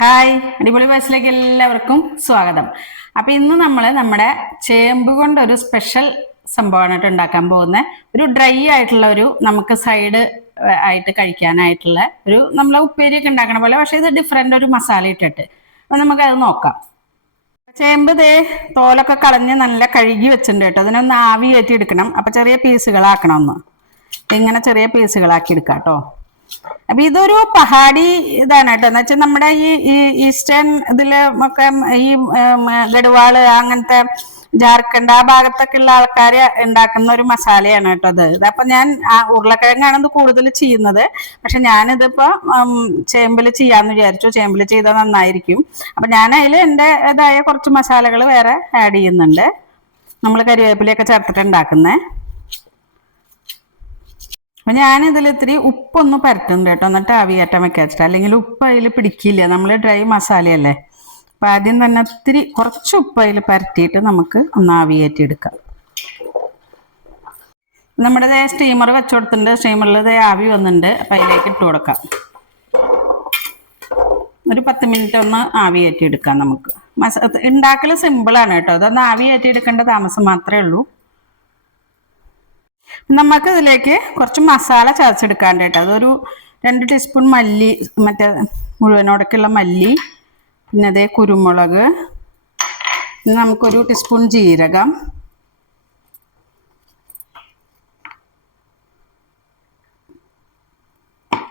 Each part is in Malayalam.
ഹായ് അടിപൊളി ബസ്സിലേക്ക് എല്ലാവർക്കും സ്വാഗതം. അപ്പൊ ഇന്ന് നമ്മൾ നമ്മുടെ ചേമ്പ് കൊണ്ട് ഒരു സ്പെഷ്യൽ സംഭവമാണ് ഉണ്ടാക്കാൻ പോകുന്നത് ഒരു ഡ്രൈ ആയിട്ടുള്ള ഒരു നമുക്ക് സൈഡ് ആയിട്ട് കഴിക്കാനായിട്ടുള്ള ഒരു നമ്മളെ ഉപ്പേരിയൊക്കെ ഉണ്ടാക്കണ പോലെ പക്ഷെ ഇത് ഡിഫറെന്റ് ഒരു മസാല ഇട്ടിട്ട്. അപ്പൊ നമുക്കത് നോക്കാം. ചേമ്പ് ദേ തോലൊക്കെ കളഞ്ഞ് നല്ല കഴുകി വെച്ചിട്ടുണ്ട് കേട്ടോ. അതിനൊന്ന് ആവി കയറ്റി എടുക്കണം അപ്പൊ ചെറിയ പീസുകളാക്കണം ഒന്ന് ഇങ്ങനെ ചെറിയ പീസുകളാക്കി എടുക്കാം കേട്ടോ. അപ്പൊ ഇതൊരു പഹാടി ഇതാണ് കേട്ടോ. എന്ന് വെച്ചാൽ നമ്മുടെ ഈ ഈസ്റ്റേൺ ഇതിൽ ഒക്കെ ഈ ഗഡ്വാൾ അങ്ങനത്തെ ജാർഖണ്ഡ് ആ ഭാഗത്തൊക്കെ ഉള്ള ആൾക്കാർ ഉണ്ടാക്കുന്ന ഒരു മസാലയാണ് കേട്ടോ ഇത്. ഇതപ്പൊ ഞാൻ ഉരുളക്കിഴങ്ങാണ് ഇത് കൂടുതൽ ചെയ്യുന്നത്. പക്ഷെ ഞാനിതിപ്പോ ചേമ്പിൽ ചെയ്യാന്ന് വിചാരിച്ചു. ചേമ്പിൽ ചെയ്താൽ നന്നായിരിക്കും. അപ്പൊ ഞാൻ അതിൽ എന്റെതായ കുറച്ച് മസാലകൾ വേറെ ആഡ് ചെയ്യുന്നുണ്ട്. നമ്മൾ കരിവേപ്പിലയൊക്കെ ചേർത്തിട്ട് ഉണ്ടാക്കുന്നേ. അപ്പൊ ഞാനിതിൽ ഇത്തിരി ഉപ്പൊന്ന് പരത്തുന്നുണ്ട് കേട്ടോ. എന്നിട്ട് ആവിയേറ്റാൻ വെക്കാച്ചിട്ട്. അല്ലെങ്കിൽ ഉപ്പ് അതിൽ പിടിക്കില്ല. നമ്മൾ ഡ്രൈ മസാലയല്ലേ. അപ്പൊ ആദ്യം തന്നെ ഇത്തിരി കുറച്ച് ഉപ്പ് അതിൽ പരത്തിയിട്ട് നമുക്ക് ഒന്ന് ആവിയേറ്റി എടുക്കാം. നമ്മുടെ സ്റ്റീമർ വെച്ചു കൊടുത്തിട്ടുണ്ട്. സ്റ്റീമറിൽ ആവി വന്നിട്ടുണ്ട്. അപ്പൊ അതിലേക്ക് ഇട്ട് കൊടുക്കാം. ഒരു പത്ത് മിനിറ്റ് ഒന്ന് ആവി കയറ്റി എടുക്കാം നമുക്ക്. മസ ഉണ്ടാക്കൽ സിമ്പിളാണ് കേട്ടോ. അതൊന്ന് ആവി കയറ്റി എടുക്കേണ്ട താമസം മാത്രമേ ഉള്ളൂ. നമുക്ക് ഇതിലേക്ക് കുറച്ച് മസാല ചതച്ചെടുക്കാണ്ട് കേട്ടോ. അതൊരു രണ്ട് ടീസ്പൂൺ മല്ലി മറ്റേ മുഴുവനോടൊക്കെയുള്ള മല്ലി പിന്നെ അതേ കുരുമുളക് പിന്നെ നമുക്കൊരു ടീസ്പൂൺ ജീരകം.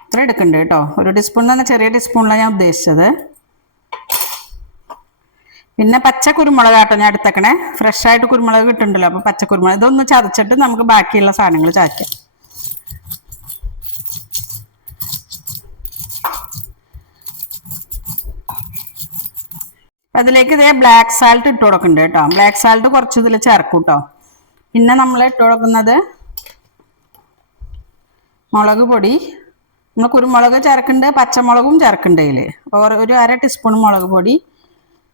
ഇത്ര എടുക്കുന്നുണ്ട് കേട്ടോ. ഒരു ടീസ്പൂൺ തന്നെ ചെറിയ ടീസ്പൂണിലാണ് ഞാൻ ഉദ്ദേശിച്ചത്. പിന്നെ പച്ച കുരുമുളക് ആട്ടോ ഞാൻ എടുത്തേക്കണേ. ഫ്രഷ് ആയിട്ട് കുരുമുളക് കിട്ടുന്നുണ്ടല്ലോ അപ്പൊ പച്ച കുരുമുളക്. ഇതൊന്ന് ചതച്ചിട്ട് നമുക്ക് ബാക്കിയുള്ള സാധനങ്ങൾ ചതയ്ക്കാം. അതിലേക്ക് ഇതേ ബ്ലാക്ക് സാൾട്ട് ഇട്ട് കൊടുക്കുന്നുണ്ട് കേട്ടോ. ബ്ലാക്ക് സാൾട്ട് കുറച്ച് ഇതിൽ ചേർക്കും കേട്ടോ. പിന്നെ നമ്മൾ ഇട്ട് കൊടുക്കുന്നത് മുളക് പൊടി. നമ്മൾ കുരുമുളക് ചേർക്കുന്നുണ്ട് പച്ചമുളകും ചേർക്കുന്നുണ്ട് അപ്പോൾ ഒരു അര ടീസ്പൂൺ മുളക് പൊടി.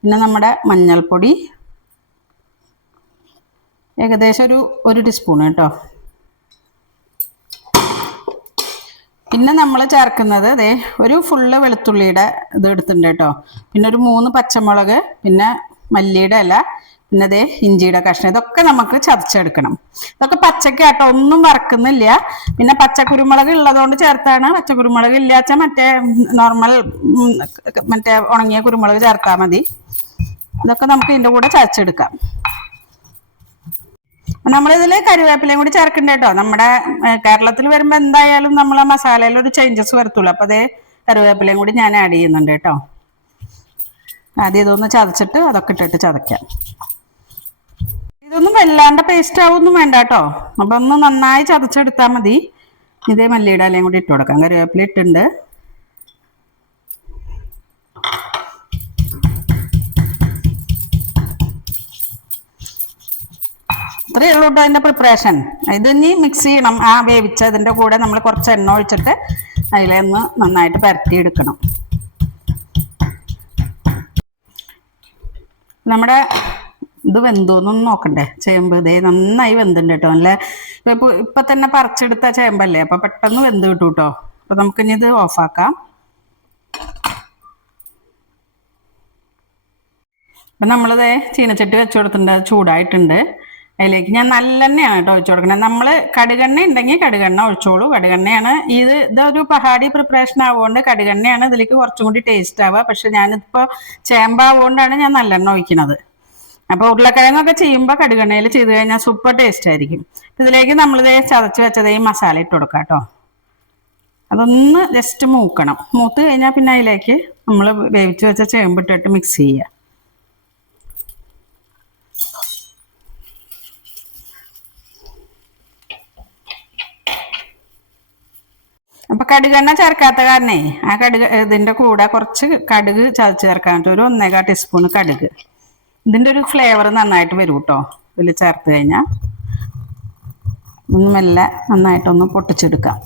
പിന്നെ നമ്മുടെ മഞ്ഞൾപ്പൊടി. ഏകദേശം ഒരു ഒരു ടീസ്പൂൺ കേട്ടോ. പിന്നെ നമ്മൾ ചേർക്കുന്നത് ദേ ഒരു ഫുള്ള് വെളുത്തുള്ളിയുടെ ഇത് എടുത്തിട്ടുണ്ട് കേട്ടോ. പിന്നെ ഒരു മൂന്ന് പച്ചമുളക് പിന്നെ മല്ലിയുടെ ഇല പിന്നെ ദേ ഇഞ്ചിയുടെ കഷ്ണം. ഇതൊക്കെ നമുക്ക് ചതച്ചെടുക്കണം. ഇതൊക്കെ പച്ചക്കാട്ടോ കേട്ടോ ഒന്നും വറക്കുന്നില്ല. പിന്നെ പച്ചക്കുരുമുളക് ഉള്ളതുകൊണ്ട് ചേർത്താണ്. പച്ചക്കുരുമുളക് ഇല്ലാച്ച മറ്റേ നോർമൽ മറ്റേ ഉണങ്ങിയ കുരുമുളക് ചേർത്താൽ മതി. ഇതൊക്കെ നമുക്ക് ഇതിന്റെ കൂടെ ചതച്ചെടുക്കാം. നമ്മളിതിൽ കരുവേപ്പിലയും കൂടി ചേർക്കണ്ട കേട്ടോ നമ്മുടെ കേരളത്തിൽ വരുമ്പോൾ എന്തായാലും നമ്മൾ ആ മസാലയിൽ ഒരു ചേഞ്ചസ് വരത്തുള്ളൂ. അപ്പൊ അതേ കരുവേപ്പിലയും കൂടി ഞാൻ ആഡ് ചെയ്യുന്നുണ്ട് കേട്ടോ ആദ്യം ഇതൊന്ന് ചതച്ചിട്ട് അതൊക്കെ ഇട്ടിട്ട് ചതയ്ക്കാം. ഇതൊന്നും വല്ലാണ്ട് പേസ്റ്റ് ആവൊന്നും വേണ്ട കേട്ടോ അപ്പൊ ഒന്ന് നന്നായി ചതച്ചെടുത്താൽ മതി. ഇതേ മല്ലിയുടെ ഇലയും കൂടി ഇട്ട് കൊടുക്കാം. കറിവേപ്പില ഇട്ടുണ്ട് ഇത്രയേ ഉള്ളൂ കേട്ടോ അതിന്റെ പ്രിപ്പറേഷൻ ഇനി മിക്സ് ചെയ്യണം. ആ വേവിച്ചതിന്റെ കൂടെ നമ്മൾ കുറച്ച് എണ്ണ ഒഴിച്ചിട്ട് അതിലൊന്ന് നന്നായിട്ട് പരത്തി എടുക്കണം നമ്മുടെ ഇത് വെന്തോന്നൊന്നും നോക്കണ്ടേ? ചേമ്പ്. ഇതേ നന്നായി വെന്തുണ്ട് കേട്ടോ. നല്ല ഇപ്പൊ ഇപ്പൊ തന്നെ പറിച്ചെടുത്ത ചേമ്പല്ലേ? അപ്പൊ പെട്ടെന്ന് വെന്ത് കിട്ടും കേട്ടോ അപ്പൊ നമുക്കിനി ഇത് ഓഫാക്കാം അപ്പം നമ്മളിത് ചീനച്ചട്ടി വെച്ച് കൊടുത്തിട്ടുണ്ട്. ചൂടായിട്ടുണ്ട്. അതിലേക്ക് ഞാൻ നല്ലെണ്ണയാണ് കേട്ടോ ഒഴിച്ചു കൊടുക്കുന്നത് നമ്മൾ കടുകെണ്ണ ഉണ്ടെങ്കിൽ കടുകെണ്ണ ഒഴിച്ചോളൂ. കടുകെണ്ണയാണ് ഇത് ഇതൊരു പഹാടി പ്രിപ്പറേഷൻ ആവുകൊണ്ട് കടുകെണ്ണയാണ് ഇതിലേക്ക് കുറച്ചും കൂടി ടേസ്റ്റ് ആവുക. പക്ഷെ ഞാനിപ്പോൾ ചേമ്പാവുകൊണ്ടാണ് ഞാൻ നല്ലെണ്ണ ഒഴിക്കുന്നത് അപ്പോൾ ഉരുളക്കിഴങ്ങൊക്കെ ചെയ്യുമ്പോൾ കടുകെണ്ണയിൽ ചെയ്ത് കഴിഞ്ഞാൽ സൂപ്പർ ടേസ്റ്റ് ആയിരിക്കും. ഇതിലേക്ക് നമ്മളിത് ചതച്ച് വെച്ചത് ഈ മസാല ഇട്ട് കൊടുക്കാം കേട്ടോ അതൊന്ന് ജസ്റ്റ് മൂക്കണം. മൂത്ത് കഴിഞ്ഞാൽ പിന്നെ അതിലേക്ക് നമ്മൾ വേവിച്ച് വെച്ച ചേമ്പിട്ടിട്ട് മിക്സ് ചെയ്യുക അപ്പൊ കടുകെണ്ണ ചേർക്കാത്ത കാരണേ ആ കടുക് ഇതിന്റെ കൂടെ കുറച്ച് കടുക് ചതച്ച് ചേർക്കാൻ ഒരു ഒന്നേകാ ടീസ്പൂൺ കടുക്. ഇതിന്റെ ഒരു ഫ്ലേവർ നന്നായിട്ട് വരും കേട്ടോ ഇതിൽ ചേർത്ത് കഴിഞ്ഞാൽ ഒന്ന് മെല്ലെ നന്നായിട്ടൊന്ന് പൊട്ടിച്ചെടുക്കാം.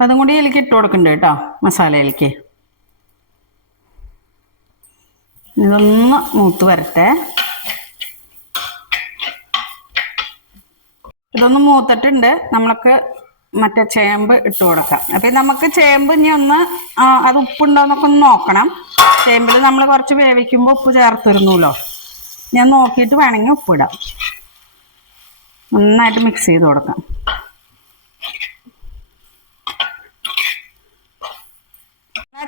അതും കൂടി ഇതിലേക്ക് ഇട്ട് കൊടുക്കുന്നുണ്ട് കേട്ടോ മസാലയിലേക്ക്. ഇതൊന്ന് മൂത്ത് വരട്ടെ. ഇതൊന്ന് മൂത്തിട്ടുണ്ട്. നമ്മൾക്ക് മറ്റേ ചേമ്പ് ഇട്ട് കൊടുക്കാം. അപ്പം നമുക്ക് ചേമ്പ് ഇനി ഒന്ന് അത് ഉപ്പുണ്ടോന്നൊക്കെ ഒന്ന് നോക്കണം. ചേമ്പിൽ നമ്മൾ കുറച്ച് വേവിക്കുമ്പോൾ ഉപ്പ് ചേർത്തിരുന്നല്ലോ ഞാൻ നോക്കിയിട്ട് വേണമെങ്കിൽ ഉപ്പിടാം. നന്നായിട്ട് മിക്സ് ചെയ്ത് കൊടുക്കാം.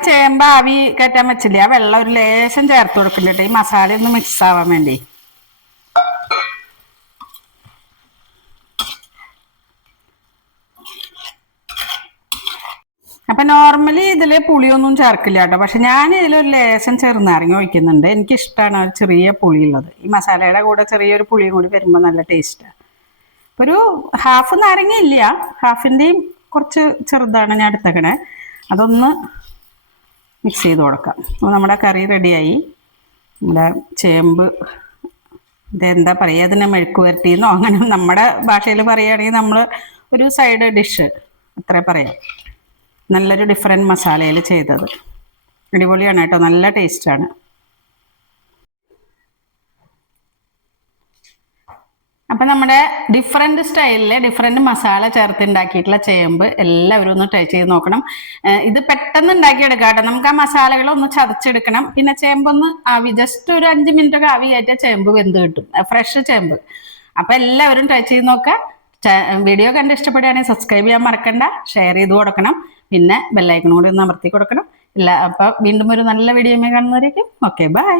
ചേമ്പ് ആവി കയറ്റാൻ വെച്ചില്ലേ? ആ വെള്ളം ഒരു ലേശം ചേർത്ത് കൊടുക്കുന്നുണ്ട് ഈ മസാല ഒന്ന് മിക്സ് ആവാൻ വേണ്ടി. അപ്പൊ നോർമലി ഇതിൽ പുളിയൊന്നും ചേർക്കില്ല കേട്ടോ. പക്ഷെ ഞാൻ ഇതിലൊരു ലേശം ചെറുനാരങ്ങ ഒഴിക്കുന്നുണ്ട്. എനിക്ക് ഇഷ്ടമാണ് ഒരു ചെറിയ പുളിയുള്ളത്. ഈ മസാലയുടെ കൂടെ ചെറിയൊരു പുളിയും കൂടി വരുമ്പോൾ നല്ല ടേസ്റ്റാണ് ഒരു ഹാഫ് നാരങ്ങ ഇല്ല. ഹാഫിന്റെയും കുറച്ച് ചെറുതാണ് ഞാൻ എടുത്തേക്കണേ. അതൊന്ന് മിക്സ് ചെയ്ത് കൊടുക്കാം. അപ്പോൾ നമ്മുടെ കറി റെഡിയായി നമ്മുടെ ചേമ്പ് ഇതെന്താ പറയുക അതിനെ മെഴുക്ക് വരട്ടിയെന്നോ അങ്ങനെ നമ്മുടെ ഭാഷയിൽ പറയുകയാണെങ്കിൽ നമ്മൾ ഒരു സൈഡ് ഡിഷ് അത്രേ പറയാം. നല്ലൊരു ഡിഫറെന്റ് മസാലയിൽ ചെയ്തത്. അടിപൊളിയാണ് കേട്ടോ നല്ല ടേസ്റ്റാണ് അപ്പം നമ്മുടെ ഡിഫറെന്റ് സ്റ്റൈലിൽ ഡിഫറെന്റ് മസാല ചേർത്ത് ഉണ്ടാക്കിയിട്ടുള്ള ചേമ്പ് എല്ലാവരും ഒന്ന് ട്രൈ ചെയ്ത് നോക്കണം. ഇത് പെട്ടെന്ന് ഉണ്ടാക്കിയെടുക്കുക കേട്ടോ. നമുക്ക് ആ മസാലകളൊന്ന് ചതച്ചെടുക്കണം. പിന്നെ ചേമ്പൊന്ന് ആവി ജസ്റ്റ് ഒരു അഞ്ച് മിനിറ്റ് ഒക്കെ ആവി ചേമ്പ് വെന്ത് കിട്ടും. ഫ്രഷ് ചേമ്പ്. അപ്പം എല്ലാവരും ട്രൈ ചെയ്ത് നോക്കുക. വീഡിയോ കണ്ട് ഇഷ്ടപ്പെടുകയാണെങ്കിൽ സബ്സ്ക്രൈബ് ചെയ്യാൻ മറക്കണ്ട. ഷെയർ ചെയ്ത് കൊടുക്കണം. പിന്നെ ബെല്ലൈക്കണും കൂടി ഒന്ന് അമർത്തി കൊടുക്കണം. ഇല്ല അപ്പം വീണ്ടും ഒരു നല്ല വീഡിയോ കാണുന്നവരേക്കും. Okay bye